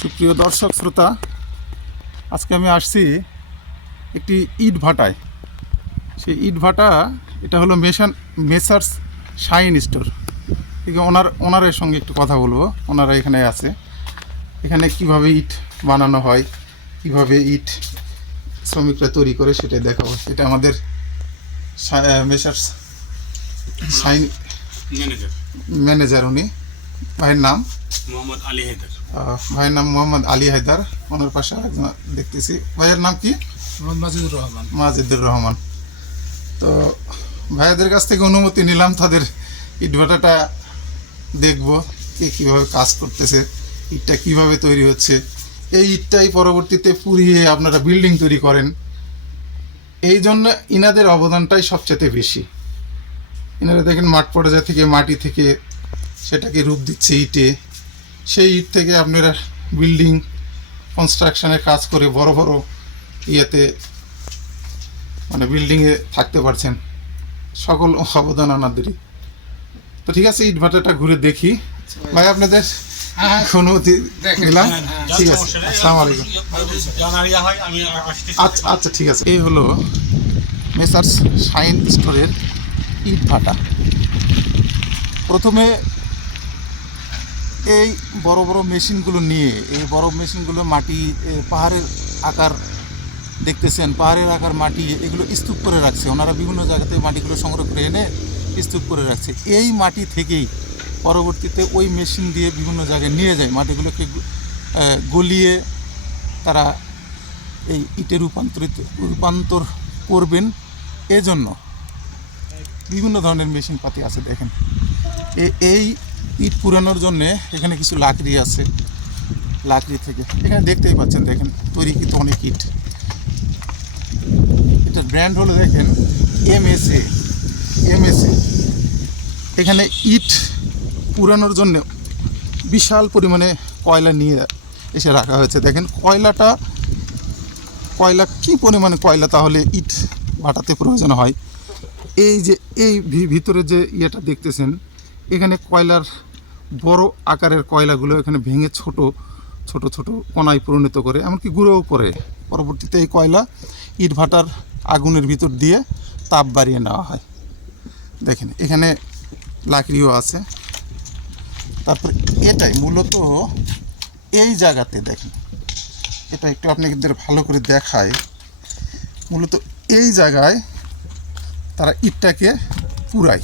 সুপ্রিয় দর্শক শ্রোতা, আজকে আমি আসছি একটি ইট ভাটায়। সেই ইট ভাটা এটা হলো মেসার্স শাইন স্টোর। ঠিক ওনারের সঙ্গে একটু কথা বলবো। ওনারা এখানে আছে, এখানে কিভাবে ইট বানানো হয়, কিভাবে ইট শ্রমিকরা তৈরি করে সেটাই দেখাবো। এটা আমাদের মেসার্স শাইন ম্যানেজার, উনি ভাইয়ের নাম মোহাম্মদ আলী হায়দার। ভাইয়ের নাম মোহাম্মদ আলী হায়দার। ওনার পাশে আরেকজন দেখতেছি, ভাইয়ের নাম কি? মাজিদুর রহমান। তো ভাইয়াদের কাছ থেকে অনুমতি নিলাম, তাদের ইটভাটাটা দেখবো, কে কীভাবে কাজ করতেছে, ইটটা কিভাবে তৈরি হচ্ছে। এই ইটটাই পরবর্তীতে পুড়িয়ে আপনারা বিল্ডিং তৈরি করেন, এই জন্য ইনাদের অবদানটাই সবচেয়ে বেশি। ইনারা দেখেন মাঠ পর্যায় থেকে, মাটি থেকে সেটাকে রূপ দিচ্ছে ইটে। সেই ইট থেকে আপনারা বিল্ডিং কনস্ট্রাকশনের কাজ করে বড় বড় ইয়েতে মানে বিল্ডিংয়ে থাকতে পারছেন। সকল অবদান ওনাদেরই। তো ঠিক আছে, ইট ভাটাটা ঘুরে দেখি। ভাই আপনাদের অনুমতি নিলাম, ঠিক আছে। আসসালামু আলাইকুম। আচ্ছা আচ্ছা, ঠিক আছে। এই হলো মেসার্স শাইন স্টোরের ইট ভাটা। প্রথমে এই বড় বড় মেশিনগুলো নিয়ে, এই বড় মেশিনগুলো মাটি, পাহাড়ের আকার দেখতেছেন, পাহাড়ের আকার মাটি এগুলো স্তূপ করে রাখছে। ওনারা বিভিন্ন জায়গাতে মাটিগুলো সংগ্রহ করে এনে স্তূপ করে রাখছে। এই মাটি থেকেই পরবর্তীতে ওই মেশিন দিয়ে বিভিন্ন জায়গায় নিয়ে যায়, মাটিগুলোকে গলিয়ে তারা এই ইটে রূপান্তর করবেন। এজন্য বিভিন্ন ধরনের মেশিন পাতি আছে। দেখেন এই ইট পুরানোর জন্যে এখানে কিছু লাকড়ি আছে, লাকড়ি থেকে এখানে দেখতেই পাচ্ছেন, দেখেন তৈরি কিন্তু অনেক ইট। এটার ব্র্যান্ড হলো দেখেন এমএসএ। এখানে ইট পুরানোর জন্য বিশাল পরিমাণে কয়লা নিয়ে এসে রাখা হয়েছে। দেখেন কয়লা কি পরিমাণে কয়লা তাহলে ইট ভাটাতে প্রয়োজন হয়। এই যে এই ভিতরে যে ইয়েটা দেখতেছেন, এখানে কয়লার বড় আকারের কয়লাগুলো এখানে ভেঙে ছোট ছোট ছোট কণায় পরিণত করে, এমনকি গুঁড়োও করে। পরবর্তীতে এই কয়লা ইট ভাটার আগুনের ভিতর দিয়ে তাপ বাড়িয়ে নেওয়া হয়। দেখেন এখানে লাকড়িও আছে। তারপর এটাই মূলত এই জায়গাতে দেখেন, এটা একটু আপনাদের ভালো করে দেখায়। মূলত এই জায়গায় তারা ইটটাকে পুরায়,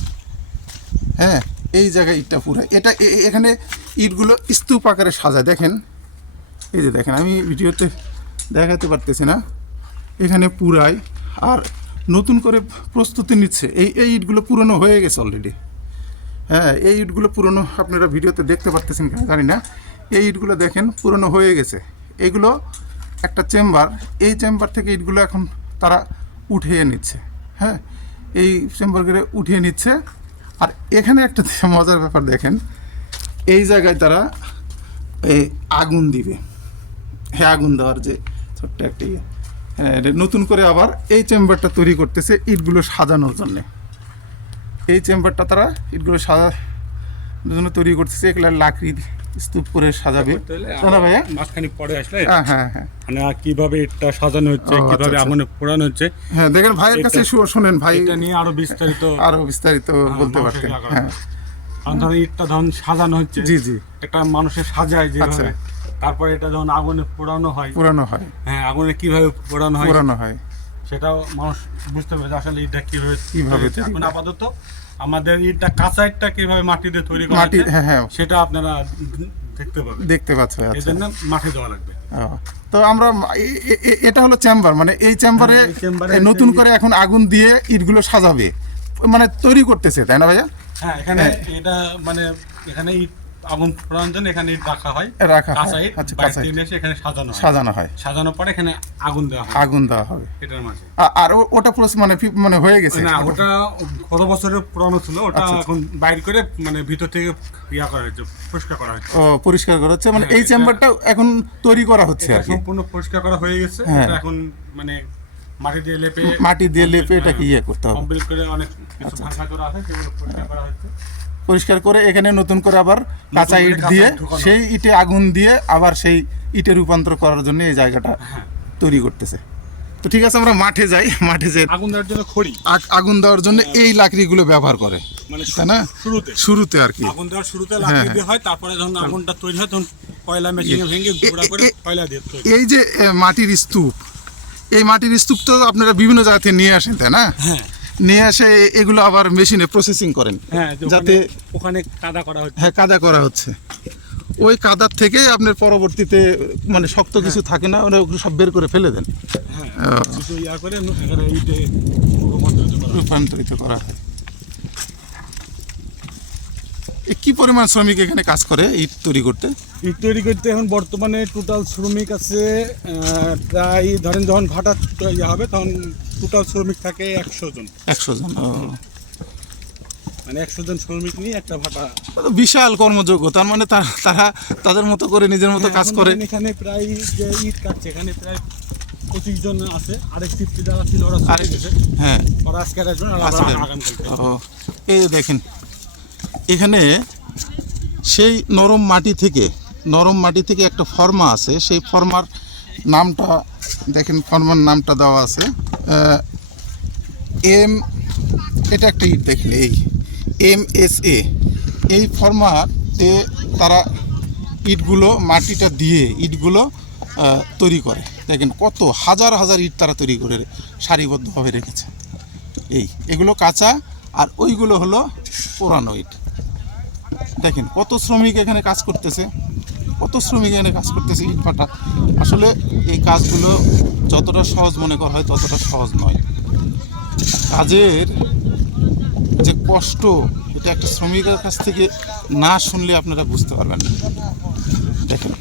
হ্যাঁ, এই জায়গায় ইটটা পুরায়। এটা এখানে ইটগুলো স্তূপ আকারে সাজায়। দেখেন এই যে দেখেন, আমি ভিডিওতে দেখাতে পারতেছি না, এখানে পুরায় আর নতুন করে প্রস্তুতি নিচ্ছে। এই ইটগুলো পুরনো হয়ে গেছে অলরেডি, হ্যাঁ, এই ইটগুলো পুরনো, আপনারা ভিডিওতে দেখতে পারতেছেন কিনা জানি না। এই ইটগুলো দেখেন পুরনো হয়ে গেছে। এগুলো একটা চেম্বার, এই চেম্বার থেকে ইটগুলো এখন তারা উঠিয়ে নিচ্ছে, হ্যাঁ, এই চেম্বারগুলো উঠিয়ে নিচ্ছে। আর এখানে একটা মজার ব্যাপার দেখেন, এই জায়গায় তারা এই আগুন দিবে, হ্যাঁ, আগুন দেওয়ার যে ছোট্ট একটা ইয়ে, হ্যাঁ, নতুন করে আবার এই চেম্বারটা তৈরি করতেছে ইটগুলো সাজানোর জন্যে। এই চেম্বারটা তারা ইটগুলো সাজানোর জন্য তৈরি করতেছে। এগুলো লাকড়ি স্তূপ করে সাজাবে। ভাইয়া মাঝখানে পরে আসলে হ্যাঁ হ্যাঁ, মানে কিভাবে এটা সাজানো হচ্ছে, কিভাবে আগুনে পোড়ানো হচ্ছে, হ্যাঁ, দেখেন ভাইয়ের কাছে শোনেন, ভাই এটা নিয়ে আরো বিস্তারিত বলতে পারতেন। হ্যাঁ, ধরুন ইটটা যখন সাজানো হচ্ছে, জি জি, একটা মানুষের সাজায় যেভাবে, তারপরে এটা যখন আগুনে পোড়ানো হয়, হ্যাঁ, আগুনে কিভাবে পোড়ানো হয় সেটাও মানুষ বুঝতে পারে আসলে ইটটা কিভাবে এখন আপাতত আমাদের ইটটা কাঁচা ইটটা কিভাবে মাটিতে তৈরি করা মাটি, হ্যাঁ হ্যাঁ, সেটা আপনারা দেখতে পাচ্ছেন। এই জন্য মাঠে দেওয়া লাগবে। তো আমরা এটা হলো চেম্বার, মানে এই চেম্বারে নতুন করে এখন আগুন দিয়ে ইটগুলো সাজাবে, মানে তৈরি করতেছে, তাই না ভাইয়া? হ্যাঁ, এখানে এটা মানে এখানে ইট আগুন পোড়ানোর জন্য এখানে ইট রাখা হয়। কাঁচা ইট বাইরে নিয়ে এসে এখানে সাজানোর পরে এখানে আগুন দেওয়া হবে এটার মাঝে। আর ওটা মানে হয়ে গেছে না, ওটা কত বছরের পুরানো ছিল, ওটা এখন বাইরে করে মানে ভিতর থেকে ইয়া করা হচ্ছে, পরিষ্কার করা হচ্ছে। পরিষ্কার করা হচ্ছে, মানে এই চেম্বারটা এখন তৈরি করা হচ্ছে আর কি। সম্পূর্ণ পরিষ্কার করা হয়ে গেছে। এটা এখন মানে মাটি দিয়ে লেপে এটাকে ইয়ে করতে হবে। কমপ্লিট করে অনেক কিছু ভাঙা চোরা আছে সেগুলো পরিষ্কার করা হচ্ছে। পরিষ্কার করে এখানে নতুন করে আবার কাঁচা ইট দিয়ে সেই ইটে আগুন দিয়ে আবার সেই ইটে রূপান্তর করার জন্য এই জায়গাটা হ্যাঁ তৈরি করতেছে। তো ঠিক আছে, আমরা মাঠে যাই। মাঠে যে আগুন দেওয়ার জন্য খড়ি, আগুন দেওয়ার জন্য এই লাকড়িগুলো ব্যবহার করে, মানে তাই না? শুরুতে আর কি আগুন দেওয়ার শুরুতে লাকড়ি দিয়ে হয়, তারপরে যখন আগুনটা তৈরি হয় তখন কয়লা মেশিনে ভেঙে গুঁড়া করে কয়লা দিয়ে তৈরি। এই যে মাটির স্তূপ, এই মাটির স্তূপ তো আপনারা বিভিন্ন জায়গা থেকে নিয়ে আসেন, তাই না? হ্যাঁ নিয়ে আসে এগুলো আবার মেশিনে প্রসেসিং করেন, হ্যাঁ, যাতে ওখানে কাদা করা হচ্ছে। হ্যাঁ, কাদা করা হচ্ছে। ওই কাদার থেকে আপনার পরবর্তীতে মানে শক্ত কিছু থাকে না, ওরা ওগুলো সব বের করে ফেলে দেন, হ্যাঁ কিছু ইয়া করে এখানে ইটে রূপান্তরিত করা হয়। কি পরিমাণ শ্রমিক এখানে কাজ করে ইট তৈরি করতে? ইট তৈরি করতে এখন বর্তমানে টোটাল শ্রমিক আছে প্রায়, ধরেন যখন ভাটা ইয়ে হবে তখন টোটাল শ্রমিক থাকে 100 জন। 100 জন, মানে 100 জন শ্রমিক নিয়ে একটা ভাটা। বিশাল কর্মযোগ্য। তার মানে তারা তাদের মতো করে নিজের মতো কাজ করে। এখানে প্রায় যে ইট কাটছে এখানে প্রায় 25 জন আছে। আরেক শিফটে যারা ছিল ওরা চলে গেছে। হ্যাঁ, ওরা আজকে আসবেন আর আগামীকাল। এই দেখেন এখানে সেই নরম মাটি থেকে একটা ফর্মা আছে, সেই ফর্মার নামটা দেখেন, ফর্মার নামটা দেওয়া আছে এটা একটা ইট দেখেন, এই MSA। এই ফর্মাতে তারা ইটগুলো মাটিটা দিয়ে ইটগুলো তৈরি করে। দেখেন কত হাজার হাজার ইট তারা তৈরি করে সারিবদ্ধভাবে রেখেছে। এগুলো কাঁচা আর ওইগুলো হলো পুরানো ইট। দেখেন কত শ্রমিক এখানে কাজ করতেছে, ইট ভাটা। আসলে এই কাজগুলো যতটা সহজ মনে করা হয় ততটা সহজ নয়। কাজের যে কষ্ট, এটা একটা শ্রমিকের কাছ থেকে না শুনলে আপনারা বুঝতে পারবেন না। দেখেন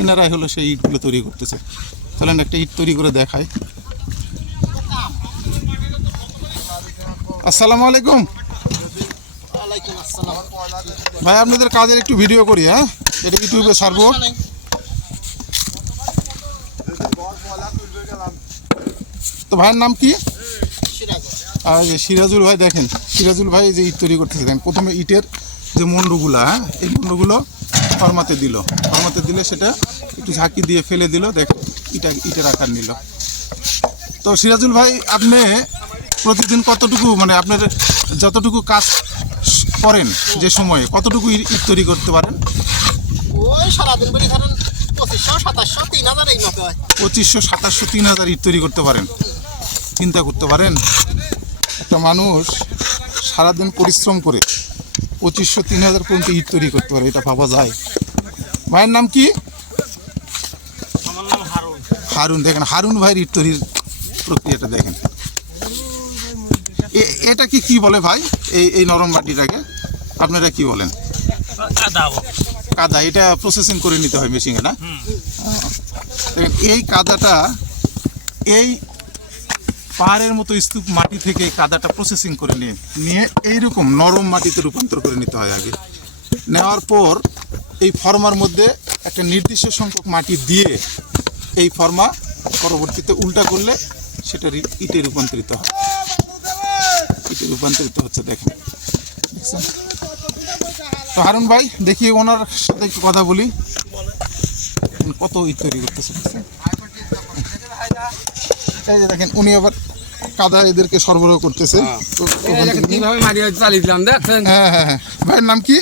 এনারাই হলো সেই ইটগুলো তৈরি করতেছে। চলেন একটা ইট তৈরি করে দেখাই। আসসালামু আলাইকুম ভাই, আপনাদের কাজের একটু ভিডিও করি। হ্যাঁ, এটা ইউটিউবে ছাড়বো। তো ভাইয়ের নাম কি? আর সিরাজুল ভাই। দেখেন সিরাজুল ভাই যে ইট তৈরি করতেছে, দেখেন প্রথমে ইটের যে মন্ডগুলো, এই মন্ডগুলো ফর্মাতে দিলে সেটা একটু ঝাঁকি দিয়ে ফেলে দিল। দেখেন ইটের আকার নিল। তো সিরাজুল ভাই, আপনি প্রতিদিন কতটুকু, মানে আপনার যতটুকু কাজ করেন যে সময়ে, কতটুকু ইট তৈরি করতে পারেন? ওই সারাদিন বলি ধরেন 2500, 2700, 3000 এই মতো হয়। 2500, 2700, 3000 ইট তৈরি করতে পারেন। চিন্তা করতে পারেন, একটা মানুষ সারাদিন পরিশ্রম করে 2500, 3000 পর্যন্ত ইট তৈরি করতে পারে, এটা ভাবা যায়? ভাইয়ের নাম কি? আমার নাম হারুন। হারুন। দেখেন হারুন ভাইয়ের ইট তৈরির প্রক্রিয়াটা দেখেন। এটা কি বলে ভাই, এই নরম মাটিটাকে আপনারা কি বলেন? কাদা। এটা প্রসেসিং করে নিতে হয় মেশিনে, না? দেখেন এই কাদাটা, এই পাহাড়ের মতো স্তূপ মাটি থেকে কাদাটা প্রসেসিং করে নিয়ে এইরকম নরম মাটিতে রূপান্তর করে নিতে হয়। আগে নেওয়ার পর এই ফর্মার মধ্যে একটা নির্দিষ্ট সংখ্যক মাটি দিয়ে এই ফর্মা পরবর্তীতে উল্টা করলে সেটা ইটে রূপান্তরিত হচ্ছে। দেখেন, দেখছেন? তো হারুন ভাই, দেখি ওনার সাথে একটু কথা বলি। কত ইট তৈরি করতেছে, এই যে দেখেন উনি আবার কাদা এদেরকে সরবরাহ করতেছে। হ্যাঁ, ভাইয়ের নাম কি?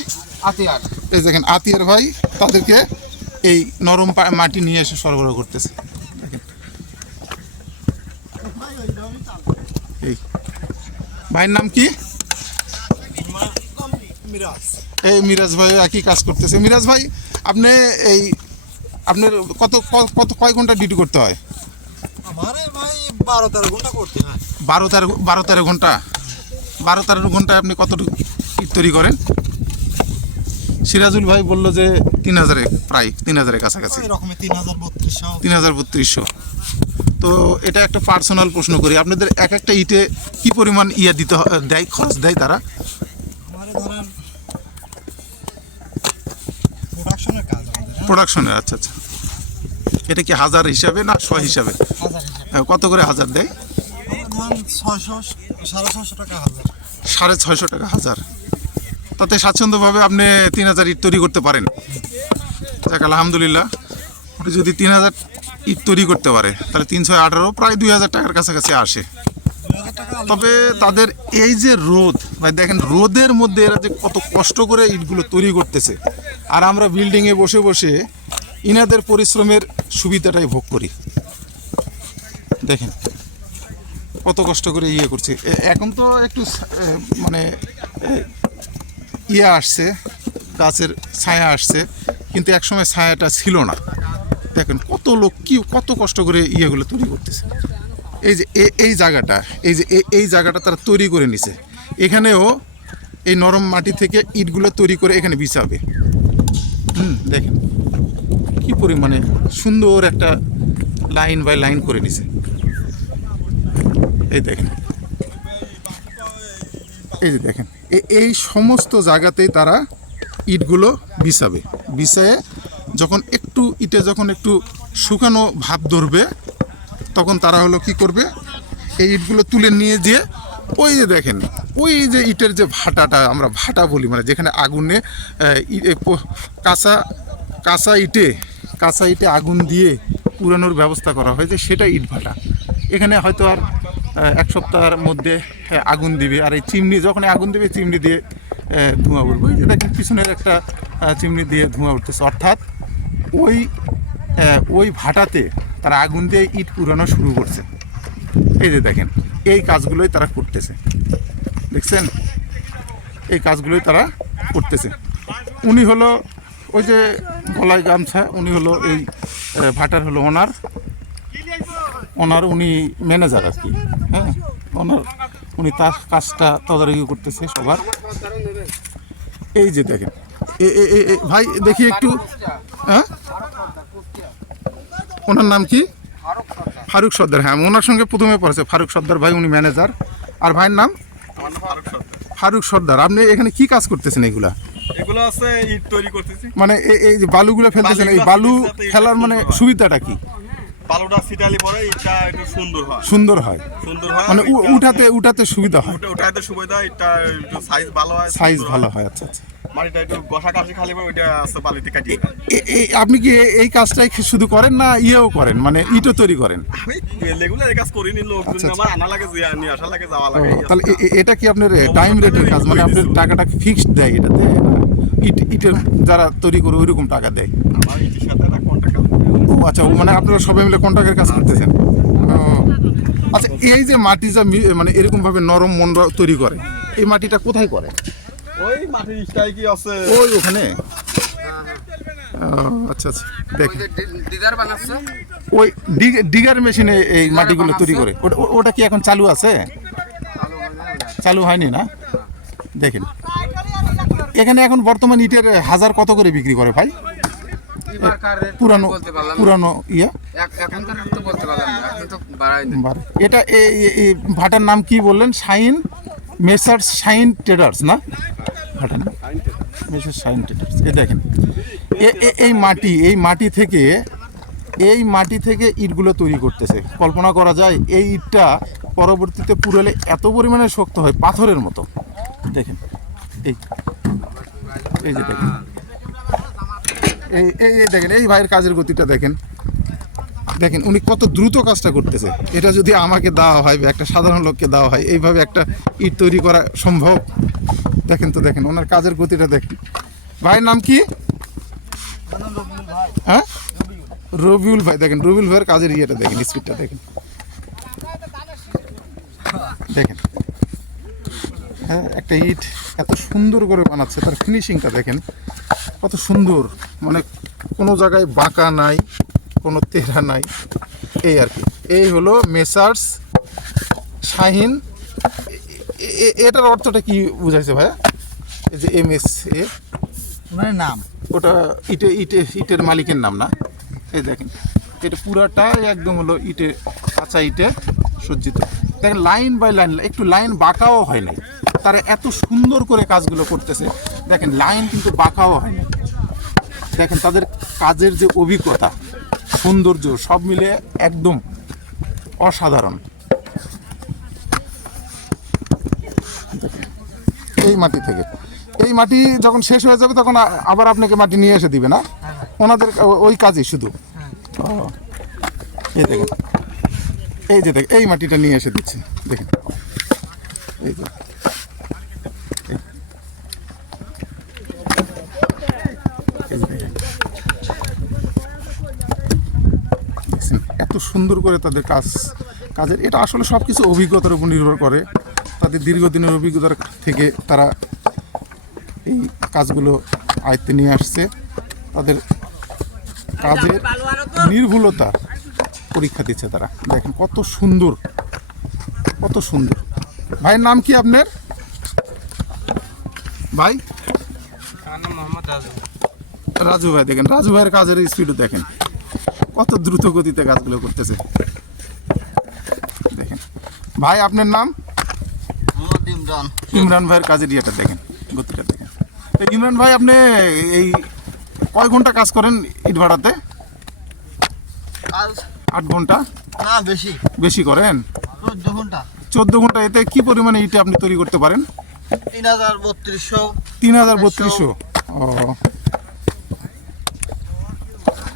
আতিয়ার। এই দেখেন আতিয়ার ভাই তাদেরকে এই নরম মাটি নিয়ে এসে সরবরাহ করতেছে। দেখেন এই ভাইয়ের নাম কি? এই মিরাজ ভাই একই কাজ করতেছে। মিরাজ ভাই, আপনি আপনার কয় ঘন্টা ডিউটি করতে হয়? আমারে ভাই 12-13 ঘন্টা করতে হয়। 12-13 ঘন্টা। 12-13 ঘন্টায় আপনি কতটুকু ইট তৈরি করেন? সিরাজুল ভাই বলল যে 3000, প্রায় 3000-এর কাছাকাছি। এরকম 3000-3200। 3000-3200। তো এটা একটা পার্সোনাল প্রশ্ন করি, আপনাদের একটা ইটে কি পরিমাণ দেয়, খরচ দেয় তারা? আমারে ধরেন প্রোডাকশনের কাজ আমাদের। প্রোডাকশনের। আচ্ছা। এটা কি হাজার হিসাবে না 100 হিসাবে? কত করে হাজার দেয়? ধরেন 600, 650 টাকা হাজার। 650 টাকা হাজার। তাতে স্বাচ্ছন্দ্যভাবে আপনি 3000 ইট তৈরি করতে পারেন। যাক আলহামদুলিল্লাহ, ওটা যদি 3000 ইট তৈরি করতে পারে তাহলে 318 প্রায় 2000 টাকার কাছাকাছি আসে। তবে তাদের এই যে রোদ, ভাই দেখেন রোদের মধ্যে এরা যে কত কষ্ট করে ইটগুলো তৈরি করতেছে, আর আমরা বিল্ডিংয়ে বসে বসে ইনাদের পরিশ্রমের সুবিধাটাই ভোগ করি। দেখেন কত কষ্ট করে ইয়ে করছে। এখন তো একটু মানে ইয়ে আসছে, গাছের ছায়া আসছে, কিন্তু একসময় ছায়াটা ছিল না। দেখেন কত লোক কত কষ্ট করে ইয়েগুলো তৈরি করতেছে। এই যে এই জায়গাটা, এই জায়গাটা তারা তৈরি করে নিছে। এখানেও এই নরম মাটি থেকে ইটগুলো তৈরি করে এখানে বিছাবে। দেখেন কি পরিমাণে সুন্দর একটা লাইন বাই লাইন করে নিছে। এই দেখেন, এই যে দেখেন এই সমস্ত জায়গাতেই তারা ইটগুলো বিছাবে। বিছায়ে যখন একটু শুকানো ভাব ধরবে, তখন তারা হলো কি করবে, এই ইটগুলো তুলে নিয়ে যেয়ে ওই যে দেখেন ওই যে ইটের যে ভাটাটা আমরা ভাটা বলি, মানে যেখানে আগুনে কাঁচা ইটে আগুন দিয়ে পুরানোর ব্যবস্থা করা হয়, যে সেটা ইট ভাটা। এখানে হয়তো আর 1 সপ্তাহের মধ্যে আগুন দিবে। আর এই চিমনি যখন আগুন দিবে, চিমনি দিয়ে ধোঁয়া উঠবে। ওই যে দেখেন পিছনের একটা চিমনি দিয়ে ধোঁয়া উঠতেছে, অর্থাৎ ওই ভাটাতে তারা আগুন দিয়ে ইট পুরানো শুরু করছে। এই যে দেখেন এই কাজগুলোই তারা করতেছে, দেখছেন এই কাজগুলোই তারা করতেছে। উনি হলো ওই যে গলায় গামছা, উনি হলো এই ভাটার হলো ওনার উনি ম্যানেজার আর কি। হ্যাঁ, উনি তার কাজটা তদারকি করতেছে সবার। এই যে দেখেন ভাই দেখি একটু, হ্যাঁ ওনার নাম কি? ফারুক সর্দার। হ্যাঁ, ওনার সঙ্গে প্রথমে পড়েছে ফারুক সর্দার ভাই, উনি ম্যানেজার। আর ভাইয়ের নাম? ফারুক সর্দার। আপনি এখানে কি কাজ করতেছেন? এগুলো আছে ইট তৈরি করতেছি। মানে এই যে বালুগুলো ফেলতেছেন, এই বালু ফেলার মানে সুবিধাটা কি? বালুটা ছিটালি পরে ইটটা একটু সুন্দর হয় মানে উঠাতে সুবিধা হয়। উঠাতে সুবিধা, এটা একটু সাইজ ভালো হয়। আচ্ছা আচ্ছা। মাটিটা একটু ঘষা-কাষি খালি পরে ওইটা আছে বালিতে কাটিয়ে। আপনি কি এই কাজটাই শুধু করেন না ইয়েও করেন, মানে ইটও তৈরি করেন? আমি রেগুলার এই কাজ করিনি, লোকজন আমার আনা লাগে, নিয়ে আসা লাগে, যাওয়া লাগে। তাহলে এটা কি আপনার টাইম রেটের কাজ, মানে আপনার টাকাটা ফিক্সড দেয় এটাতে? ইটের যারা তৈরি করে ওইরকম টাকা দেয়? আমার ইটের সাথে একটা কন্ট্রাক্ট। ও আচ্ছা, মানে আপনারা সবাই মিলে কন্ট্রাক্টের কাজ করতেছেন। আচ্ছা, এই যে মাটি যা মানে এরকম ভাবে নরম মনরা তৈরি করে, এই মাটিটা কোথায় করে? ওই মাটির স্টাইল কি আছে ওই ওখানে। আচ্ছা আচ্ছা, দেখেন ওই ডিগার মেশিনে এই মাটিগুলো তৈরি করে। ওটা কি এখন চালু আছে? চালু হয়নি না? দেখেন এখানে এখন বর্তমান ইটের হাজার কত করে বিক্রি করে ভাই? পুরানো ইয়া এটা এই ভাটার নাম কি বললেন? মেসার্স শাইন ট্রেডার্স না? ভাটার নাম মেসার্স শাইন ট্রেডার্স। এই দেখেন এই মাটি থেকে ইটগুলো তৈরি করতেছে। কল্পনা করা যায় এই ইটটা পরবর্তীতে পুরোলে এত পরিমাণে শক্ত হয়, পাথরের মতো। দেখেন এই যে দেখেন এই দেখেন এই ভাইয়ের কাজের গতিটা দেখেন উনি কত দ্রুত কাজটা করতেছে। এটা যদি আমাকে দেওয়া হয় বা একটা সাধারণ লোককে দেওয়া হয়, এইভাবে একটা ইট তৈরি করা সম্ভব? দেখেন ওনার কাজের গতিটা দেখেন। ভাইয়ের নাম কি? হ্যাঁ, রবিউল ভাই। দেখেন রবিউল ভাইয়ের কাজের ইয়েটা দেখেন, স্পিডটা দেখেন। হ্যাঁ, একটা ইট এত সুন্দর করে বানাচ্ছে, তার ফিনিশিংটা দেখেন কত সুন্দর, মানে কোনো জায়গায় বাঁকা নাই, কোনো তেরা নাই, এই আর কি। এই হলো মেসার্স শাহিন। এটার অর্থটা কি বুঝাইছে ভাইয়া? এই যে MSA নাম, ওটা ইটের মালিকের নাম না? এই দেখেন এটা পুরাটাই একদম হলো কাঁচা ইটে সজ্জিত। দেখেন লাইন বাই লাইন, একটু লাইন বাঁকাও হয় নাই। তারা এত সুন্দর করে কাজগুলো করতেছে, দেখেন লাইন কিন্তু বাঁকাও হয় না। দেখেন তাদের কাজের যে অভিজ্ঞতা, সৌন্দর্য সব মিলে একদম অসাধারণ। এই মাটি থেকে এই মাটি যখন শেষ হয়ে যাবে তখন আবার আপনাকে মাটি নিয়ে এসে দিবে না? ওনাদের ওই কাজই শুধু? ও, এই দেখেন, এই যে দেখেন এই মাটিটা নিয়ে এসে দিচ্ছে, দেখেন এই যে এত সুন্দর করে তাদের কাজের, এটা আসলে সব কিছু অভিজ্ঞতার উপর নির্ভর করে। তাদের দীর্ঘদিনের অভিজ্ঞতার থেকে তারা এই কাজগুলো আয়ত্তে নিয়ে আসছে। তাদের কাজের নির্ভুলতা পরীক্ষা দিচ্ছে তারা। দেখেন কত সুন্দর, কত সুন্দর। ভাইয়ের নাম কি আপনার? ভাই রাজু ভাই। দেখেন রাজু ভাইয়ের কাজের স্পিডও দেখেন, কত দ্রুত গতিতে কাজগুলো করতেছে। দেখেন ভাই আপনার নাম? ইমরান ভাইয়ের কাজের ইয়েটা দেখেন, গতিটা দেখেন। তো ইমরান ভাই আপনি এই কয় ঘন্টা কাজ করেন ইট ভাড়াতে? 8 ঘন্টা? না, বেশি বেশি করেন? 14 ঘন্টা। 14 ঘন্টা। এতে কি পরিমাণে ইটে আপনি তৈরি করতে পারেন? 3200। 3200। ও,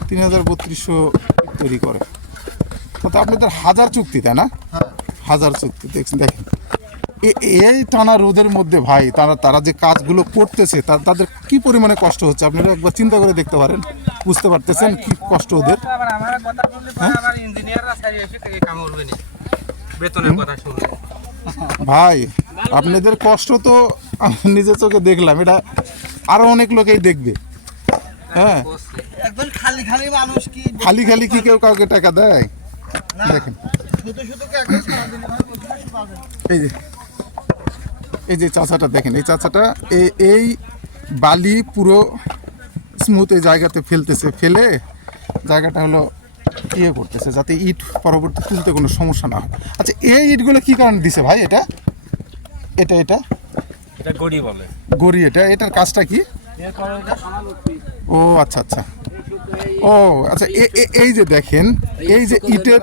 3200 তৈরি করে। তো আপনাদের 1000 চুক্তি, তাই না? 1000 চুক্তি। দেখছেন, দেখেন এই টানা রোদের মধ্যে ভাই তারা যে কাজগুলো করতেছে তাদের কি পরিমাণে কষ্ট হচ্ছে আপনারা একবার চিন্তা করে দেখতে পারেন, বুঝতে পারতেছেন কি কষ্ট ওদের। ভাই আপনাদের কষ্ট তো আমি নিজের চোখে দেখলাম, এটা আরো অনেক লোকেই দেখবে। হ্যাঁ, একদম খালি খালি মানুষ কি খালি খালি কি কেউ কাউকে টাকা দেয়? দেখেন শুধু শুধু কি একদম সারা দিন পাবেন। এই যে চাচাটা দেখেন, এই চাচাটা এই বালি পুরো স্মুথ এই জায়গাতে ফেলতেছে, ফেলে জায়গাটা হলো ইয়ে করতেছে যাতে ইট পরবর্তী তুলতে কোনো সমস্যা না হয়। আচ্ছা এই ইটগুলো কি কারণে দিছে ভাই? এটা এটা এটা এটা গড়ি বলে। গড়ি। এটার কাজটা কি? ও আচ্ছা আচ্ছা। ও আচ্ছা, এই যে দেখেন এই যে ইটের,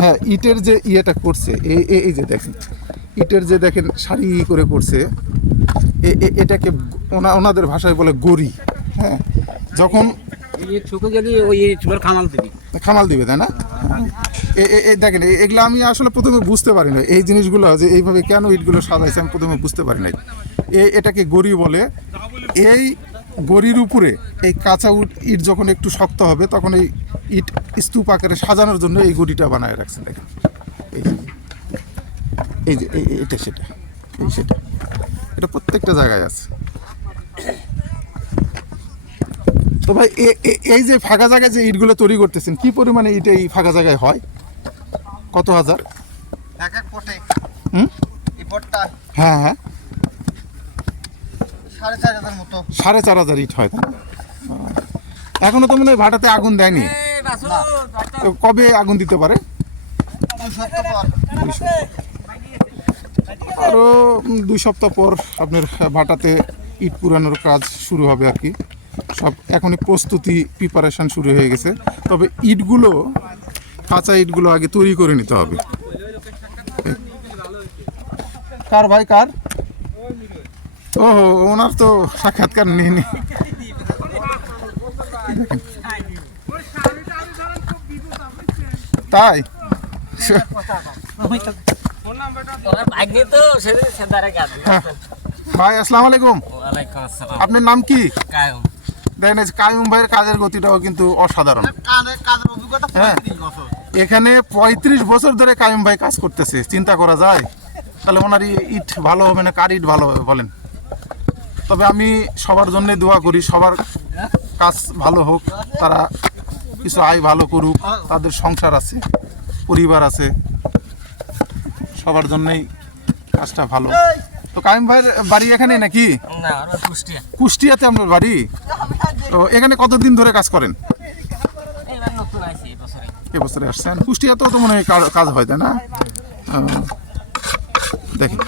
হ্যাঁ ইটের যে ইয়েটা করছে, এই যে দেখেন ইটের যে দেখেন সারি করে করছে, এটাকে ওনাদের ভাষায় বলে গড়ি। হ্যাঁ, যখন খামাল দিবে, তাই না? এই দেখেন এগুলো আমি আসলে প্রথমে বুঝতে পারি না, এই জিনিসগুলো যে এইভাবে কেন ইটগুলো সাজাইছে আমি প্রথমে বুঝতে পারি নাই। এটাকে গড়ি বলে। এই গড়ির উপরে এই কাঁচা ইট যখন একটু শক্ত হবে তখন এই ইট স্তূপ আকারে সাজানোর জন্য এই গড়িটা বানায় রাখছে। দেখেন এই যে এটা সেটা, এই সেটা, এটা প্রত্যেকটা জায়গায় আছে। তো ভাই এই যে ফাঁকা জায়গায় যে ইটগুলো তৈরি করতেছেন, কি পরিমাণে ইট এই ফাঁকা জায়গায় হয়? কত হাজার? এক এক পটে। এই পটটা হ্যাঁ হ্যাঁ 4500 মতো। 4500 ইট হয়, তাই না? এখনো তো মনে হয় ভাটাতে আগুন দেয়নি। তো কবে আগুন দিতে পারে? 2 সপ্তাহ পর। আরও 2 সপ্তাহ পর আপনার ভাটাতে ইট পুরানোর কাজ শুরু হবে আর কি। সব এখনই প্রস্তুতি, প্রিপারেশন শুরু হয়ে গেছে। তবে ইটগুলো, কাঁচা ইটগুলো আগে তৈরি করে নিতে হবে। কার ভাই কার? ও ওনার তো সাক্ষাৎকার নিয়ে নি। তাই ভাই আসসালামু আলাইকুম। আপনার নাম কি? দেখেন কায়ুম ভাইয়ের কাজের গতিটাও কিন্তু অসাধারণ। হ্যাঁ, এখানে 35 বছর ধরে কায়ুম ভাই কাজ করতেছে, চিন্তা করা যায়? তাহলে ওনার ইট ভালো হবে না কার ইট ভালো হবে বলেন? তবে আমি সবার জন্য দোয়া করি, সবার কাজ ভালো হোক, তারা কিছু আয় ভালো করুক, তাদের সংসার আছে, পরিবার আছে, সবার জন্যই কাজটা ভালো। তো কায়ুম ভাইয়ের বাড়ি এখানে নাকি? কুষ্টিয়াতে আপনার বাড়ি? তো এখানে কতদিন ধরে কাজ করেন? এবছরে আসছেন? কুষ্টিয়াতেও তো মনে হয় কাজ হয়, তাই না? দেখেন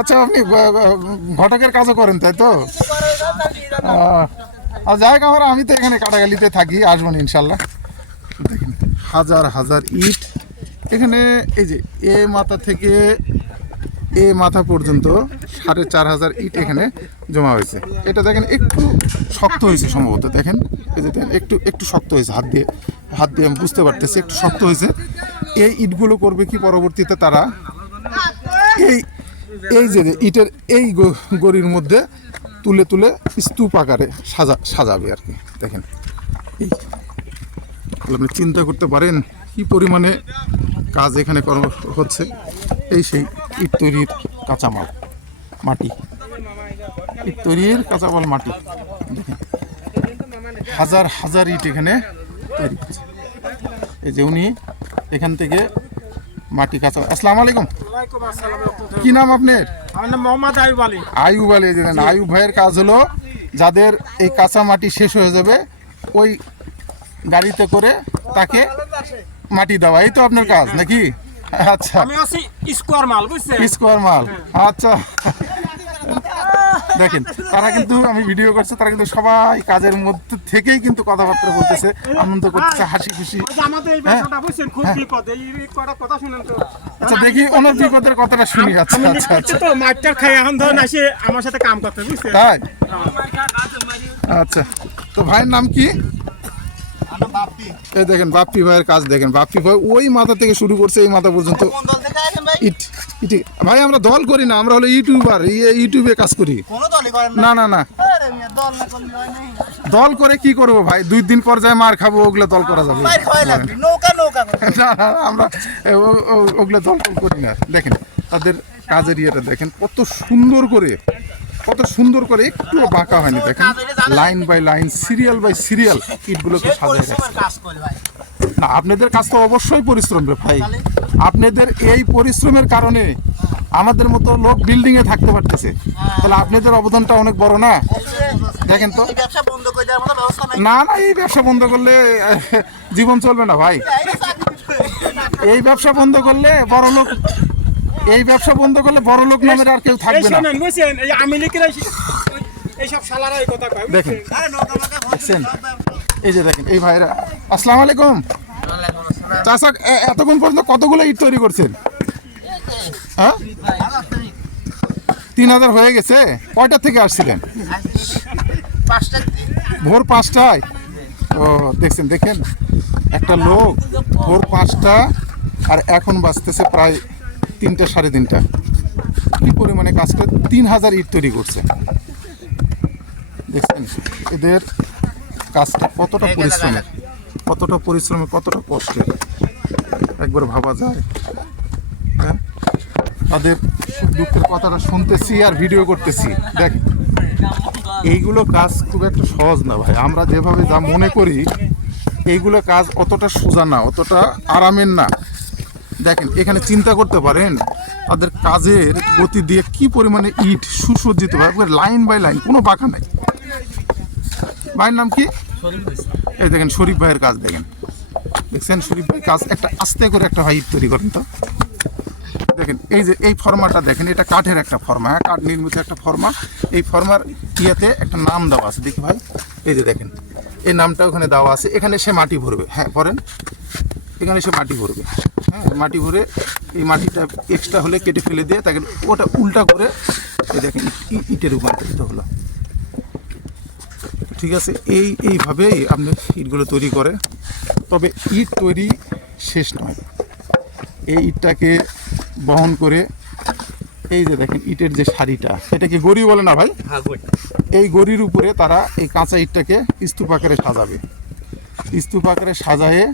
আচ্ছা, আপনি ঘটকের কাজও করেন তাই তো? যাই হোক, আমি তো এখানে কাটাগালিতে থাকি, আসবেন ইনশাল্লাহ। দেখেন হাজার হাজার ইট এখানে। এই যে এ মাথা থেকে এ মাথা পর্যন্ত 4,500 ইট এখানে জমা হয়েছে। এটা দেখেন একটু শক্ত হয়েছে সম্ভবত, দেখেন এই যে দেখেন একটু শক্ত হয়েছে, হাত দিয়ে আমি বুঝতে পারতেছি একটু শক্ত হয়েছে। এই ইটগুলো করবে কি পরবর্তীতে তারা এই যে ইটের এই গড়ির মধ্যে তুলে স্তূপ আকারে সাজাবে আর কি। দেখেন এই আপনি চিন্তা করতে পারেন কি পরিমাণে কাজ এখানে করা হচ্ছে। এই সেই ইট তৈরির কাঁচামাল মাটি, ইট তৈরির কাঁচামাল মাটি, দেখেন হাজার ইট এখানে তৈরি হচ্ছে। এই যে উনি এখান থেকে মাটি কাঁচা। আসসালামু আলাইকুম, কি নাম আপনার? আমার নাম মোহাম্মদ আইয়ুব আলী। আইয়ুব আলী। আইয়ুব ভাইয়ের কাজ হলো যাদের এই কাঁচা মাটি শেষ হয়ে যাবে ওই গাড়িতে করে তাকে মাটি দেওয়া, এই তো আপনার কাজ নাকি? আচ্ছা, আমি আছি স্কোয়ার মাল, বুঝছেন? স্কোয়ার মাল, আচ্ছা। দেখেন তারা কিন্তু, আমি ভিডিও করছি, তারা কিন্তু সবাই কাজের মধ্যে থেকেই কিন্তু কথাবার্তা বলতেছে, আনন্দ করতেছে, হাসি খুশি। আমাদের এই ব্যবসাটা বুঝছেন খুব বিপদ, এই কথা শুনেন তো। আচ্ছা দেখি ওনার বিপদের কথাটা শুনি। আচ্ছা আচ্ছা আচ্ছা, তো মাঠটার খাই এখন ধরেন আসে আমার সাথে কাম করতে, বুঝছেন? তাই, আচ্ছা। তো ভাইয়ের নাম কি? এই দেখেন বাপ্পি ভাইয়ের কাজ দেখেন। বাপ্পি ভাই ওই মাথা থেকে শুরু করছে এই মাথা পর্যন্ত ইট। ভাই আমরা দল করি না, আমরা হলো ইউটিউবার, ইউটিউবে কাজ করি। না দল করে কি করবো ভাই, 2 দিন পর যায় মার খাবো, ওগুলো দল করা যাবে না, আমরা ওগুলো দল করি না। দেখেন তাদের কাজের ইয়েটা দেখেন কত সুন্দর করে, একটুও বাঁকা হয়নি। দেখেন line by line, serial by serial ইটগুলোকে সাজায় রাখছে। না আপনাদের কাজ তো অবশ্যই পরিশ্রম রে ভাই, আপনাদের এই পরিশ্রমের কারণে আমাদের মতো লোক বিল্ডিং এ থাকতে পারতেছে, তাহলে আপনাদের অবদানটা অনেক বড় না? দেখেন তো, না এই ব্যবসা বন্ধ করলে জীবন চলবে না ভাই। এই ব্যবসা বন্ধ করলে বড় লোক নামের আর কেউ থাকবে না। দেখেন এই যে দেখেন এই ভাইরা। আসসালামু আলাইকুম চাচা, এতক্ষণ পর্যন্ত কতগুলো ইট তৈরি করছেন? হ্যাঁ 3,000 হয়ে গেছে। কয়টা থেকে আসছিলেন? ভোর 5টায়। ও দেখেন একটা লোক ভোর 5টা আর এখন বাজতেছে প্রায় 3টা 3:30। কি পরিমাণে কাজটা, 3,000 ইট তৈরি করছে। দেখছেন এদের কাজটা কতটা পরিশ্রমের, কতটা কষ্টের, একবার ভাবা যায়। হ্যাঁ তাদের দুঃখের কথাটা শুনতেছি আর ভিডিও করতেছি। দেখ এইগুলো কাজ খুব একটা সহজ না ভাই, আমরা যেভাবে যা মনে করি এইগুলো কাজ অতটা সোজা না, অতটা আরামের না। দেখেন এখানে চিন্তা করতে পারেন তাদের কাজের গতি দিয়ে কি পরিমাণে ইট সুসজ্জিত ভাবে, লাইন বাই লাইন, কোনো বাঁকা নাই। ভাইয়ের নাম কি? এই দেখেন শরীফ ভাইয়ের কাজ দেখছেন শরীফ ভাই কাজ একটা আস্তে করে একটা ভাই ইট তৈরি করেন তো। দেখেন এই যে এই ফর্মাটা দেখেন, এটা কাঠের একটা ফর্মা, হ্যাঁ কাঠ নির্মিত একটা ফর্মা। এই ফর্মার ইয়েতে একটা নাম দেওয়া আছে, দেখি ভাই এই যে দেখেন এই নামটা ওখানে দেওয়া আছে। এখানে সে মাটি ভরবে, হ্যাঁ ভরেন, এখানে সে মাটি ভরবে, হ্যাঁ মাটি ভরে এই মাটিটা এক্সট্রা হলে কেটে ফেলে দিয়ে তাকে ওটা উল্টা করে এই দেখেন ইটে রূপান্তরিত হলো। ঠিক আছে, এইভাবেই আপনি ইটগুলো তৈরি করে। তবে ইট তৈরি শেষ নয়, এই ইটটাকে বহন করে এই যে দেখেন ইটের যে সারিটা, এটাকে গড়ি বলে না ভাই? এই গড়ির উপরে তারা এই কাঁচা ইটটাকে স্তূপ আকারে সাজাবে, স্তূপ আকারে সাজায়ে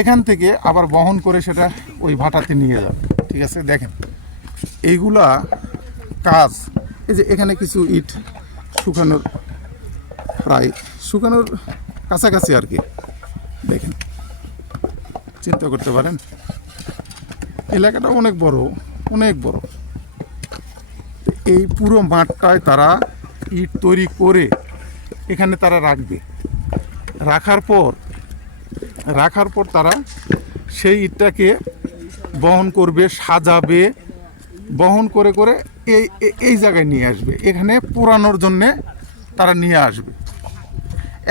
এখান থেকে আবার বহন করে সেটা ওই ভাটাতে নিয়ে যাবে। ঠিক আছে, দেখেন এইগুলা কাজ। এই যে এখানে কিছু ইট শুকানোর কাছাকাছি আর কি। দেখেন চিন্তা করতে পারেন এলাকাটা অনেক বড়। এই পুরো মাঠটায় তারা ইট তৈরি করে এখানে তারা রাখার পর তারা সেই ইটটাকে বহন করবে, সাজাবে, বহন করে এই জায়গায় নিয়ে আসবে, এখানে পোড়ানোর জন্যে তারা নিয়ে আসবে।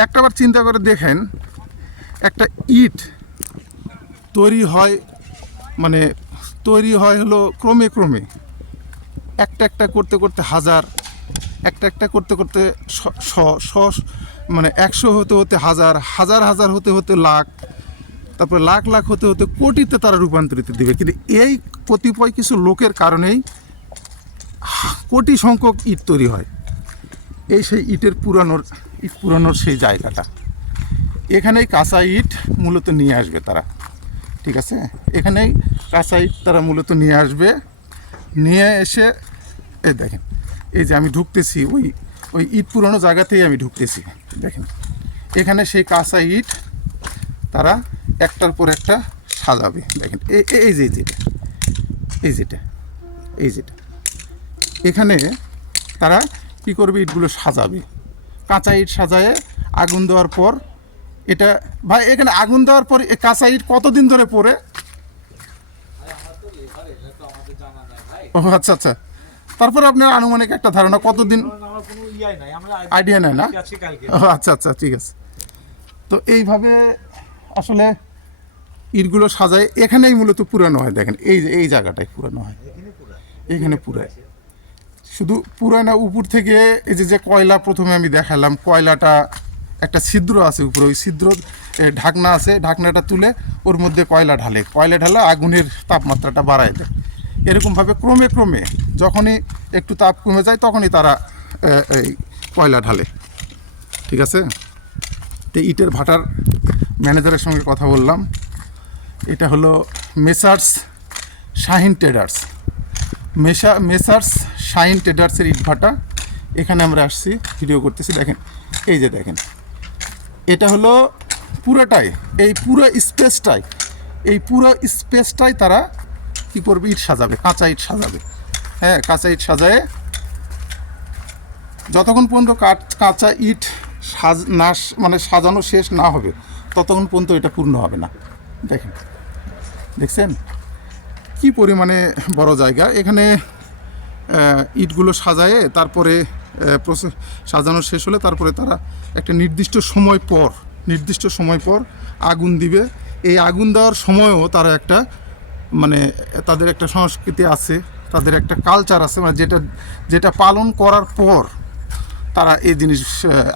একটাবার চিন্তা করে দেখেন, একটা ইট তৈরি হয় মানে তৈরি হয় হলো ক্রমে ক্রমে, একটা একটা করতে করতে হাজার, একটা একটা করতে করতে মানে 100 হতে হতে হাজার, হাজার হাজার হতে হতে লাখ, তারপরে লাখ লাখ হতে হতে কোটিতে তারা রূপান্তরিত দিবে। কিন্তু এই কতিপয় কিছু লোকের কারণেই কোটি সংখ্যক ইট তৈরি হয়। এই সেই ইট পুরানোর সেই জায়গাটা। এখানেই কাঁচা ইট মূলত নিয়ে আসবে তারা, ঠিক আছে? এখানেই কাঁচা ইট তারা মূলত নিয়ে আসবে, নিয়ে এসে এই দেখেন, এই যে আমি ঢুকতেছি ওই ইট পুরানো জায়গাতেই আমি ঢুকতেছি। দেখেন এখানে সেই কাঁচা ইট তারা একটার পর একটা সাজাবে। দেখেন এই যেটা এখানে তারা কি করবে, ইটগুলো সাজাবে। কাঁচা ইট সাজায়ে আগুন দেওয়ার পর, এটা ভাই এখানে আগুন দেওয়ার পর এই কাঁচা ইট কতদিন ধরে পড়ে? ও আচ্ছা আচ্ছা, তারপরে আপনার আনুমানিক একটা ধারণা কতদিন? আইডিয়া নেই না? ও আচ্ছা আচ্ছা, ঠিক আছে। তো এইভাবে আসলে ইটগুলো সাজায়, এখানেই মূলত পুরানো হয়। দেখেন এই জায়গাটায় পুরানো হয়, এখানে পুরায়। শুধু পুরায় না, উপর থেকে এই যে কয়লা প্রথমে আমি দেখালাম, কয়লাটা একটা ছিদ্র আছে উপরে, ওই ছিদ্র ঢাকনা আছে, ঢাকনাটা তুলে ওর মধ্যে কয়লা ঢালে আগুনের তাপমাত্রাটা বাড়ায় দেয়। এরকমভাবে ক্রমে ক্রমে যখনই একটু তাপ কমে যায় তখনই তারা এই কয়লা ঢালে, ঠিক আছে? তো ইটের ভাটার ম্যানেজারের সঙ্গে কথা বললাম। এটা হলো messrs Shahin traders, messrs Shahin ট্রেডার্সের ইট ভাটা। এখানে আমরা আসছি, ভিডিও করতেছি। দেখেন এই যে দেখেন, এটা হলো পুরোটাই, এই পুরো স্পেসটাই তারা কি করবে, ইট সাজাবে, কাঁচা ইট সাজাবে। হ্যাঁ, কাঁচা ইট সাজায় যতক্ষণ পর্যন্ত কাঁচা ইট সাজানো শেষ না হবে ততক্ষণ পর্যন্ত এটা পূর্ণ হবে না। দেখছেন কি পরিমাণে বড় জায়গা। এখানে ইটগুলো সাজায়ে তারপরে সাজানো শেষ হলে তারপরে তারা একটা নির্দিষ্ট সময় পর আগুন দিবে। এই আগুন দেওয়ার সময়ও তারা একটা তাদের একটা সংস্কৃতি আছে, তাদের একটা কালচার আছে, যেটা পালন করার পর তারা এই জিনিস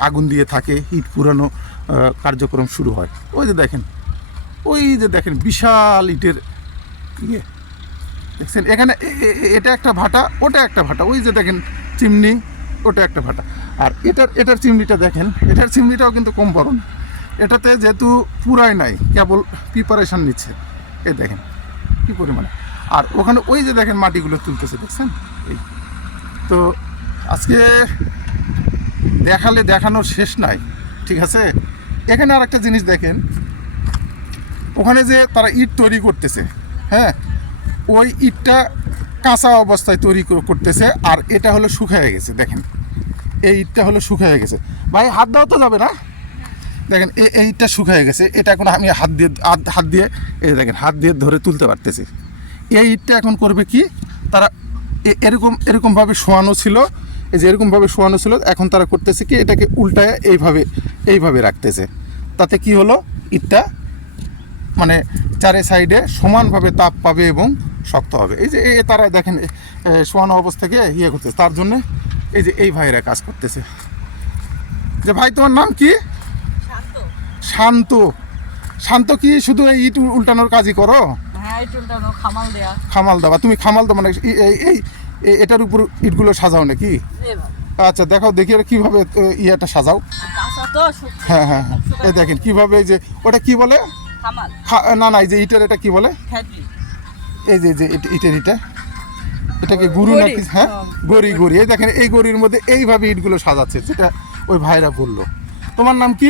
আগুন দিয়ে থাকে, ইট পুরানো কার্যক্রম শুরু হয়। ওই যে দেখেন বিশাল ইটের ইয়ে দেখছেন। এখানে এটা একটা ভাটা, ওটা একটা ভাটা, ওই যে দেখেন চিমনি, ওটা একটা ভাটা। আর এটার চিমনিটা দেখেন, এটার চিমনিটাও কিন্তু কম বড় না। এটাতে যেহেতু পুরাই নাই, কেবল প্রিপারেশন নিচ্ছে। এই দেখেন কী পরিমাণে। আর ওখানে ওই যে দেখেন মাটিগুলো তুলতেছে, দেখছেন? এই তো আজকে দেখানোর শেষ নাই, ঠিক আছে? এখানে আর একটা জিনিস দেখেন, ওখানে যে তারা ইট তৈরি করতেছে, হ্যাঁ, ওই ইটটা কাঁচা অবস্থায় তৈরি করতেছে, আর এটা হলো শুকিয়ে গেছে। দেখেন এই ইটটা হলো শুকিয়ে গেছে। ভাই হাত দেওয়া তো যাবে না? দেখেন এই ইটটা শুকিয়ে গেছে, এটা এখন আমি হাত দিয়ে এই দেখেন হাত দিয়ে ধরে তুলতে পারতেছি। এই ইটটা এখন করবে কি, তারা এরকমভাবে শোয়ানো ছিল, এই যে এরকমভাবে শোয়ানো ছিল, এখন তারা করতেছে কি, এটাকে উল্টায় এইভাবে রাখতেছে। তাতে কি হলো, ইটটা চারে সাইডে সমানভাবে তাপ পাবে এবং শক্ত হবে। এই যে তারা দেখেন শোয়ানো অবস্থাকে ইয়ে করতেছে, তার জন্য এই যে এই ভাইয়েরা কাজ করতেছে। যে ভাই তোমার নাম কি? শান্ত কি শুধু এই ইট উল্টানোর কাজই করো? হ্যাঁ, ইট উল্টানো, খামাল দেওয়া। তুমি খামাল দাও এই এটার উপর ইটগুলো সাজাও নাকি? আচ্ছা দেখাও দেখি কিভাবে ইয়েটা সাজাও। হ্যাঁ হ্যাঁ হ্যাঁ, এই দেখেন কিভাবে, এই যে ওটা কি বলে, না এই যে ইটের এটা কি বলে, এই যে ইটের এটাকে গুরু নাকি? হ্যাঁ, গড়ি। এই দেখেন এই গড়ির মধ্যে এইভাবে ইটগুলো সাজাচ্ছে, যেটা ওই ভাইরা বললো। তোমার নাম কি?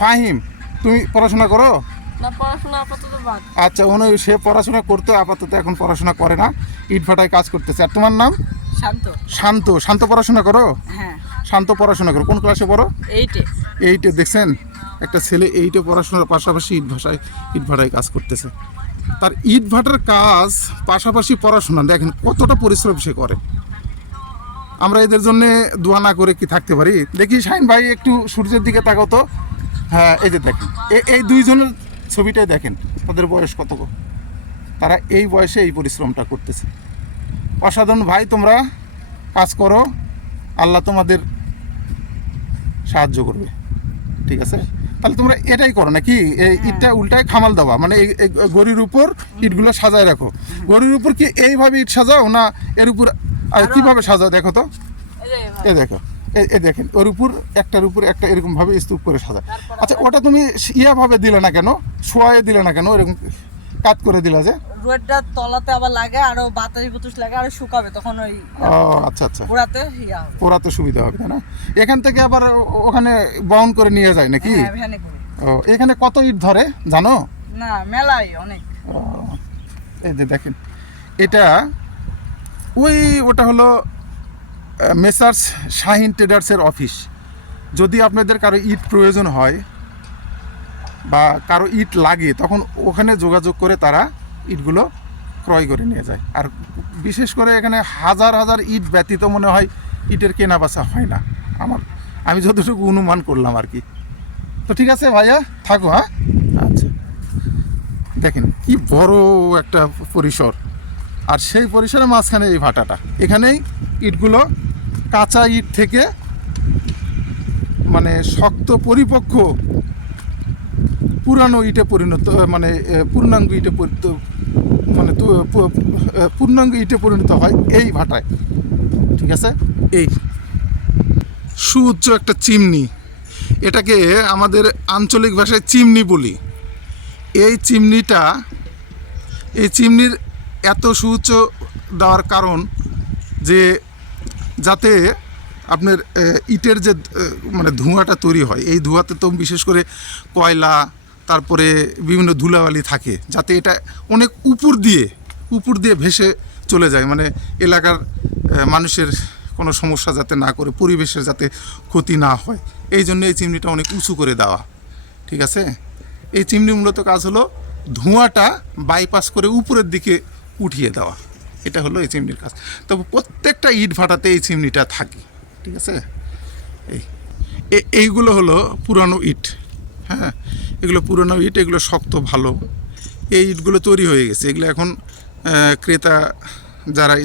ফাহিম। তুমি পড়াশোনা করো? আচ্ছা, সে পড়াশোনা করতো, আপাতত এখন পড়াশোনা করে না, ইট ভাটায় কাজ করতেছে। আর তোমার নাম? শান্ত পড়াশোনা করো? হ্যাঁ, শান্ত পড়াশোনা করো। কোন ক্লাসে পড়ো? 8-এ। দেখছেন একটা ছেলে 8-এ পড়াশোনার পাশাপাশি ইট ভাটায় কাজ করতেছে। তার ইট ভাটার কাজ পাশাপাশি পড়াশোনা, দেখেন কতটা পরিশ্রম সে করে। আমরা এদের জন্য দোয়া না করে কি থাকতে পারি? দেখি শাহিন ভাই একটু সূর্যের দিকে তাকাও তো। হ্যাঁ, এই যে দেখেন এই দুইজনের ছবিটাই দেখেন, তাদের বয়স কত? তারা এই বয়সে এই পরিশ্রমটা করতেছে। অসাধারণ ভাই, তোমরা কাজ করো, আল্লাহ তোমাদের সাহায্য করবে, ঠিক আছে? তাহলে তোমরা এটাই করো নাকি, এই ইটটা উল্টায় খামাল দেওয়া, মানে এই গড়ির উপর ইটগুলো সাজায় রাখো। গড়ির উপর কি এইভাবে ইট সাজাও না এর উপর কিভাবে সাজাও দেখো তো, এই দেখো, এই দেখেন ওর উপর একটার উপর একটা এরকম ভাবে স্তূপ করে সাজায়। আচ্ছা, ওটা তুমি ভাবে দিলে না কেন, শোয়ায়ে দিলে না কেন, এরকম কাট করে দিলা যে? রোডটা তলাতে আবার লাগে, আরো বাতাস লাগে, আরো শুকাবে, তখন ওই আচ্ছা আচ্ছা, পোড়াতে সুবিধা হবে, তাই না? এখান থেকে আবার ওখানে বহন করে নিয়ে যায় নাকি? ও, এখানে কত ইট ধরে জানো? না, মেলাই অনেক। এই যে দেখেন, এটা ওটা হলো মেসার্স শাহিন ট্রেডার্সের অফিস। যদি আপনাদের কারো ইট প্রয়োজন হয় বা কারো ইট লাগে, তখন ওখানে যোগাযোগ করে তারা ইটগুলো ক্রয় করে নিয়ে যায়। আর বিশেষ করে এখানে হাজার হাজার ইট ব্যতীত মনে হয় ইটের কেনা বেচা হয় না, আমি যতটুকু অনুমান করলাম আর কি। তো ঠিক আছে ভাইয়া, থাকো, হ্যাঁ? আচ্ছা, দেখেন কি বড় একটা পরিসর, আর সেই পরিসরের মাঝখানে এই ভাটাটা। এখানেই ইটগুলো কাঁচা ইট থেকে মানে শক্ত পরিপক্ক পুরানো ইটে পরিণত, মানে পূর্ণাঙ্গ ইটে পূর্ণাঙ্গ ইটে পরিণত হয় এই ভাটায়, ঠিক আছে? এই সুউচ্চ একটা চিমনি, এটাকে আমাদের আঞ্চলিক ভাষায় চিমনি বলি। এই চিমনির এত সুউচ্চ দেওয়ার কারণ যে যাতে আপনার ইটের যে মানে ধোঁয়াটা তৈরি হয়, এই ধোঁয়াতে তো বিশেষ করে কয়লা, তারপরে বিভিন্ন ধুলাবালি থাকে, যাতে এটা অনেক উপর দিয়ে ভেসে চলে যায়, মানে এলাকার মানুষের কোনো সমস্যা যাতে না করে, পরিবেশের যাতে ক্ষতি না হয়, এই জন্য এই চিমনিটা অনেক উঁচু করে দেওয়া, ঠিক আছে? এই চিমনি মূলত কাজ হলো ধোঁয়াটা বাইপাস করে উপরের দিকে উঠিয়ে দেওয়া, এটা হলো এই চিমনির কাজ। তবে প্রত্যেকটা ইট ভাটাতে এই চিমনিটা থাকে, ঠিক আছে? এইগুলো হলো পুরানো ইট, হ্যাঁ, এগুলো পুরানো ইট, এগুলো শক্ত ভালো। এই ইটগুলো তৈরি হয়ে গেছে, এগুলো এখন ক্রেতা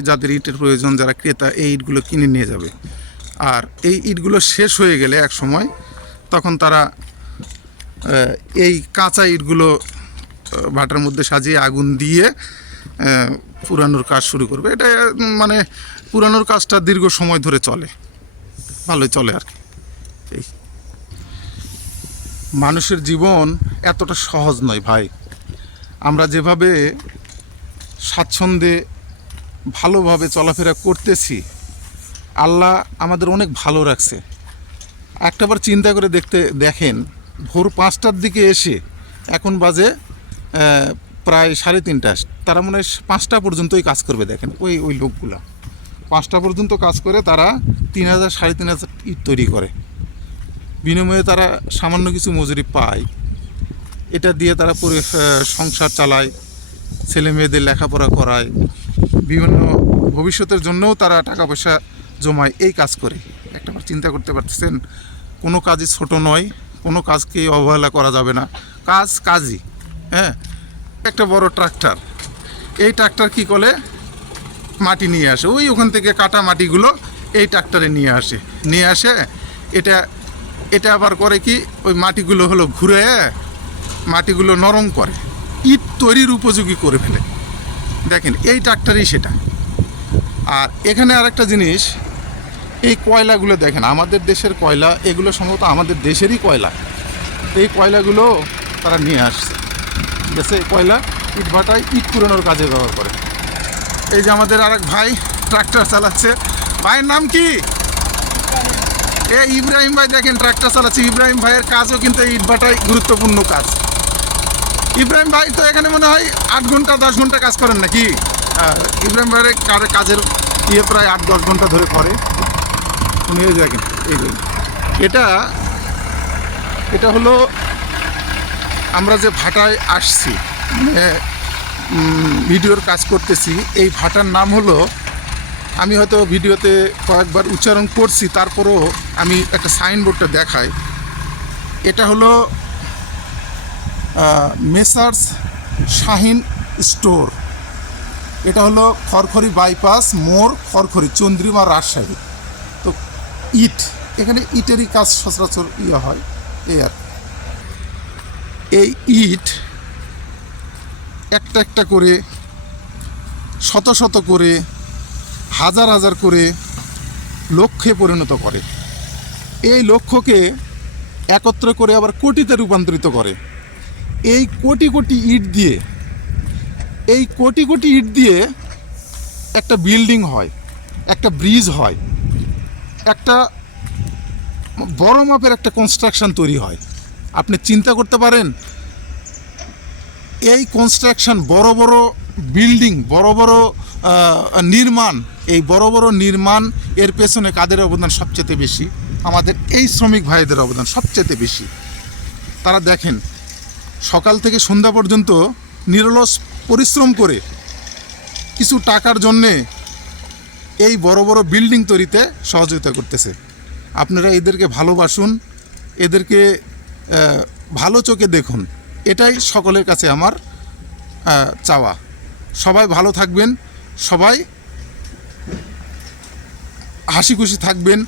যাদের ইটের প্রয়োজন, যারা ক্রেতা, এই ইটগুলো কিনে নিয়ে যাবে। আর এই ইটগুলো শেষ হয়ে গেলে এক সময়, তখন তারা এই কাঁচা ইটগুলো ভাটার মধ্যে সাজিয়ে আগুন দিয়ে পুরানোর কাজ শুরু করবে। এটা মানে পুরানোর কাজটা দীর্ঘ সময় ধরে চলে, ভালোই চলে আর কি। এই মানুষের জীবন এতটা সহজ নয় ভাই। আমরা যেভাবে স্বাচ্ছন্দ্যে ভালোভাবে চলাফেরা করতেছি, আল্লাহ আমাদের অনেক ভালো রাখছে। একটাবার চিন্তা করে দেখেন, ভোর 5টার দিকে এসে এখন বাজে প্রায় 3:30, তারা মনে হয় 5টা পর্যন্তই কাজ করবে। দেখেন ওই লোকগুলা 5টা পর্যন্ত কাজ করে, তারা 3000 3,500 ইট তৈরি করে, বিনিময়ে তারা সামান্য কিছু মজুরি পায়। এটা দিয়ে তারা সংসার চালায়, ছেলে মেয়েদের লেখাপড়া করায়, বিভিন্ন ভবিষ্যতের জন্যও তারা টাকা পয়সা জমায় এই কাজ করে। একটাবার চিন্তা করতে পারতেছেন, কোনো কাজই ছোট নয়, কোনো কাজকে অবহেলা করা যাবে না, কাজই। হ্যাঁ, একটা বড় ট্রাক্টর, এই ট্রাক্টর কি করে মাটি নিয়ে আসে, ওখান থেকে কাটা মাটিগুলো এই ট্রাক্টরে নিয়ে আসে। এটা আবার করে কি, ওই মাটিগুলো হলো ঘুরে মাটিগুলো নরম করে, ইট তৈরির উপযোগী করে ফেলে। দেখেন এই ট্রাক্টরই সেটা। আর এখানে আরেকটা জিনিস, এই কয়লাগুলো দেখেন, আমাদের দেশের কয়লা, এগুলো সম্ভবত আমাদের দেশেরই কয়লা। এই কয়লাগুলো তারা নিয়ে আসছে, ঠিক আছে? কয়লা ইট ভাটায় ইট পুরানোর কাজে ব্যবহার করে। এই যে আমাদের আরেক ভাই ট্রাক্টর চালাচ্ছে, ভাইয়ের নাম কি? ইব্রাহিম ভাই, দেখেন ট্রাক্টর চালাচ্ছে। ইব্রাহিম ভাইয়ের কাজও কিন্তু ইট ভাটায় গুরুত্বপূর্ণ কাজ। ইব্রাহিম ভাই তো এখানে মনে হয় 8 ঘন্টা 10 ঘন্টা কাজ করেন নাকি? ইব্রাহিম ভাইয়ের কাজের প্রায় 8-10 ঘন্টা ধরে করে উনি। দেখেন এটা হলো আমরা যে ভাটায় আসছি, ভিডিওর কাজ করতেছি, এই ভাটার নাম হলো, আমি হয়তো ভিডিওতে কয়েকবার উচ্চারণ করছি, তারপরও আমি একটা সাইনবোর্ডটা দেখাই। এটা হলো মেসার্স শাহিন স্টোর। এটা হলো খড়খড়ি বাইপাস মোড়, খড়খড়ি, চন্দ্রিমা, রাজশাহী। তো ইট, এখানে ইটেরই কাজ সচরাচর হয় এই আর। এই ইট একটা একটা করে, শত শত করে, হাজার হাজার করে লক্ষ্যে পরিণত করে। এই লক্ষ্যকে একত্র করে আবার কোটিতে রূপান্তরিত করে। এই কোটি কোটি ইট দিয়ে, এই কোটি কোটি ইট দিয়ে একটা বিল্ডিং হয়, একটা ব্রিজ হয়, একটা বড় মাপের একটা কনস্ট্রাকশন তৈরি হয়। আপনি চিন্তা করতে পারেন এই কনস্ট্রাকশন, বড় বড় বিল্ডিং, বড় বড় নির্মাণ, এই বড় বড় নির্মাণ এর পেছনে কাদের অবদান সবচেয়ে বেশি? আমাদের এই শ্রমিক ভাইদের অবদান সবচেয়ে বেশি। তারা দেখেন সকাল থেকে সন্ধ্যা পর্যন্ত নিরলস পরিশ্রম করে কিছু টাকার জন্যে এই বড় বড় বিল্ডিং তৈরিতে সহযোগিতা করতেছে। আপনারা এদেরকে ভালোবাসুন, এদেরকে ভালো চোখে দেখুন, এটাই সকলের কাছে আমার চাওয়া। সবাই ভালো থাকবেন, সবাই হাসি খুশি থাকবেন,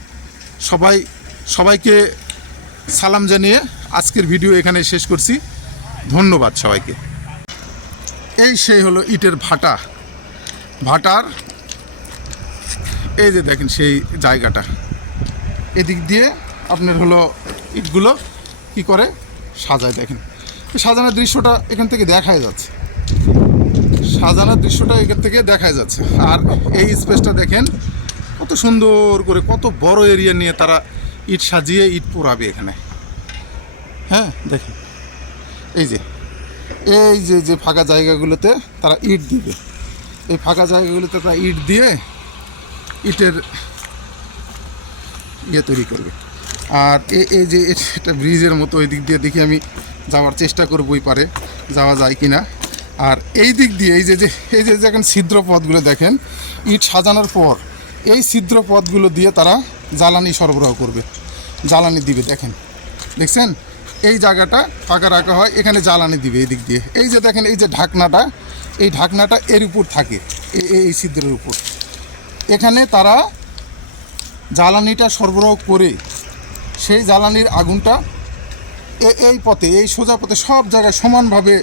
সবাইকে সালাম জানিয়ে আজকের ভিডিও এখানে শেষ করছি। ধন্যবাদ সবাইকে। এই সেই হলো ইটের ভাটার এই যে দেখেন সেই জায়গাটা, এদিক দিয়ে আপনার হলো ইটগুলো কি করে সাজায়। দেখেন সাজানোর দৃশ্যটা এখান থেকে দেখাই যাচ্ছে, আর এই স্পেসটা দেখেন কত সুন্দর করে, কত বড় এরিয়া নিয়ে তারা ইট সাজিয়ে ইট পোড়াবে এখানে। হ্যাঁ দেখেন এই যে ফাঁকা জায়গাগুলোতে তারা ইট দিবে, এই ফাঁকা জায়গাগুলোতে তারা ইট দিয়ে ইটের তৈরি করবে। আর এই যে এটা ব্রিজের মতো, ওই দিক দিয়ে দেখি আমি যাওয়ার চেষ্টা করবো, ওই পারে যাওয়া যায় কি না। আর এই দিক দিয়ে এই যে এখন ছিদ্র পথগুলো দেখেন, ইট সাজানোর পর এই ছিদ্র পথগুলো দিয়ে তারা জ্বালানি সরবরাহ করবে, জ্বালানি দিবে। দেখছেন এই জায়গাটা ফাঁকা রাখা হয়, এখানে জ্বালানি দিবে এই দিক দিয়ে। এই যে দেখেন এই যে ঢাকনাটা এর উপর থাকে, এই ছিদ্রের উপর। এখানে তারা জ্বালানিটা সরবরাহ করে সেই জ্বালানির আগুনটা এই পথে, এই সোজা পথে সব জায়গায় সমানভাবে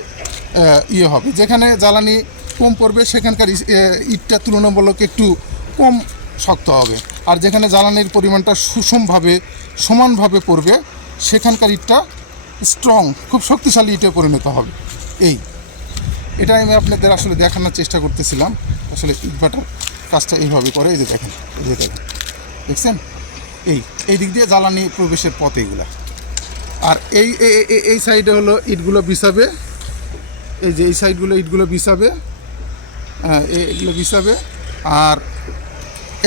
হবে। যেখানে জ্বালানি কম পড়বে সেখানকার ইটটা তুলনামূলক একটু কম শক্ত হবে, আর যেখানে জ্বালানির পরিমাণটা সমানভাবে পড়বে সেখানকার ইটটা স্ট্রং, খুব শক্তিশালী ইটে পরিণত হবে। এটা আমি আপনাদের আসলে দেখানোর চেষ্টা করতেছিলাম। আসলে ইটভাটার কাজটা এইভাবে করে। এই যে দেখেন দেখছেন এই দিক দিয়ে জ্বালানি প্রবেশের পথ এইগুলা। আর এই সাইডে হলো ইটগুলো বিছাবে, এই যে এই সাইডগুলো ইটগুলো বিছাবে, এগুলো বিছাবে। আর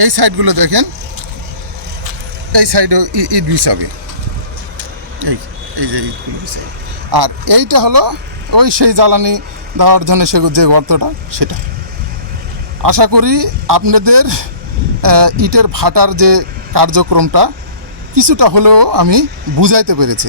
এই সাইডগুলো দেখেন, এই সাইডেও ইট বিছাবে, এই যে ইটগুলো বিছাবে। আর এইটা হলো ওই সেই জ্বালানি দেওয়ার জন্য যে গর্তটা, সেটা। আশা করি আপনাদের ইটের ভাটার যে কার্যক্রমটা কিছুটা হলেও আমি বুঝাইতে পেরেছি।